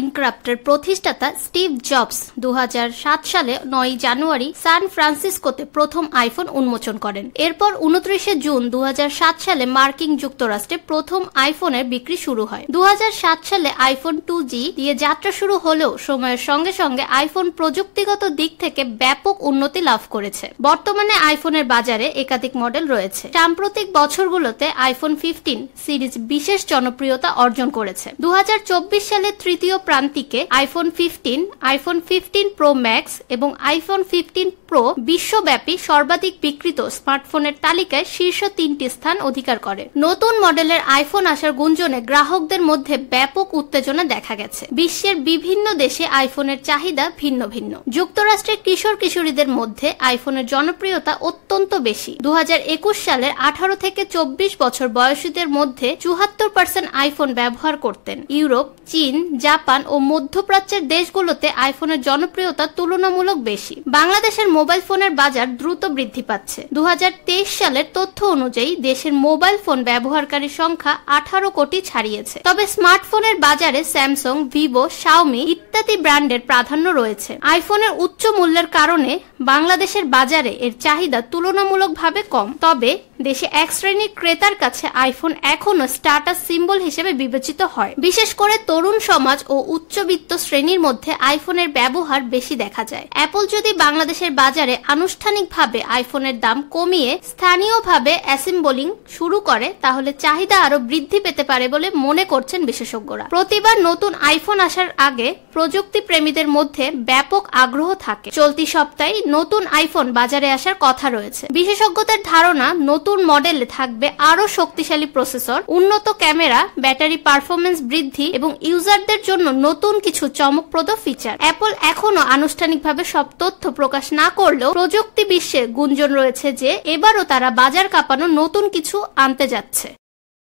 ইনক্রাফটের প্রতিষ্ঠাতা Steve jobs 2007 সালে 9 জানুয়ারি সান ফ্রান্সিসকোতে প্রথম আইফোন উন্মোচন করেন। এরপর 29 জুন 2007 সালে মার্কিন যুক্তরাষ্ট্রে প্রথম আইফোনের বিক্রি শুরু হয়। 2007 সালে আইফোন 2G দিয়ে যাত্রা শুরু হলেও সময়ের সঙ্গে সঙ্গে আইফোন প্রযুক্তিগত দিক থেকে ব্যাপক উন্নতি লাভ করেছে। বর্তমানে আইফোনের বাজারে একাধিক মডেল রয়েছে। সাম্প্রতিক বছরগুলোতে আইফোন 15 সিরিজ বিশেষ জনপ্রিয়তা অর্জন করেছে। 2024 সালে তৃতীয় প্রান্তিকে আইফোন 15, আইফোন 15 প্রো ম্যাক্স এবং আইফোন 15 প্রো বিশ্বব্যাপী সর্বাধিক বিক্রিত স্মার্টফোনের তালিকায় শীর্ষ 3টি স্থান অধিকার করে। নতুন মডেলের আইফোন আসার গুঞ্জনে গ্রাহকদের মধ্যে ব্যাপক উত্তেজনা দেখা গেছে। বিশ্বের বিভিন্ন দেশে আইফোনের চাহিদা ভিন্ন ভিন্ন। যুক্তরাষ্ট্রের কিশোর কিশোরীদের মধ্যে আইফোনের জনপ্রিয়তা অত্যন্ত বেশি। 2021 সালের 18 থেকে 24 বছর বয়সীদের মধ্যে 74% আইফোন ব্যবহার করতেন। ইউরোপ, চীন, জাপান ও মধ্যপ্রাচ্যের দেশগুলোতে আইফোনের জনপ্রিয়তা তুলনামূলক বেশি। বাংলাদেশের মোবাইল ফোনের বাজার দ্রুত বৃদ্ধি পাচ্ছে। 2023 সালের তথ্য অনুযায়ী দেশের মোবাইল ফোন ব্যবহারকারী সংখ্যা 18 কোটি ছাড়িয়েছে। তবে স্মার্টফোনের বাজারে স্যামসাং, ভিভো, শাওমি ইত্যাদি ব্র্যান্ডের প্রাধান্য রয়েছে। আইফোনের উচ্চ মূল্যের কারণে বাংলাদেশের বাজারে এর চাহিদা তুলনামূলকভাবে কম। তবে দেশে এক শ্রেণীর ক্রেতার কাছে আইফোন এখনো স্ট্যাটাস সিম্বল হিসেবে বিবেচিত হয়। বিশেষ করে তরুণ সমাজ ও উচ্চবিত্ত শ্রেণীর মধ্যে আইফোনের ব্যবহার বেশি দেখা যায়। অ্যাপল যদি বাংলাদেশের বাজারে আনুষ্ঠানিকভাবে আইফোনের দাম কমিয়ে স্থানীয়ভাবে অ্যাসেম্বলিং শুরু করে তাহলে চাহিদা আরো বৃদ্ধি পেতে পারে বলে মনে করছেন বিশেষজ্ঞরা। প্রতিবার নতুন আইফোন আসার আগে প্রযুক্তি প্রেমীদের মধ্যে ব্যাপক আগ্রহ থাকে। চলতি সপ্তাহে নতুন আইফোন বাজারে আসার কথা রয়েছে। বিশেষজ্ঞদের ধারণা নতুন মডেলে থাকবে আরো শক্তিশালী প্রসেসর, উন্নত ক্যামেরা, ব্যাটারি পারফরমেন্স বৃদ্ধি এবং ইউজারদের জন্য নতুন কিছু চমকপ্রদ ফিচার। অ্যাপল এখনো আনুষ্ঠানিকভাবে সব তথ্য প্রকাশ না করলেও প্রযুক্তি বিশ্বে গুঞ্জন রয়েছে যে এবারও তারা বাজার কাঁপানো নতুন কিছু আনতে যাচ্ছে।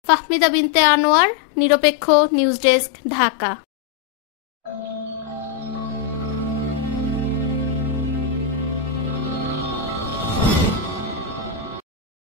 ফাহমিদা বিনতে আনোয়ার, নিরপেক্ষ নিউজ ডেস্ক, ঢাকা।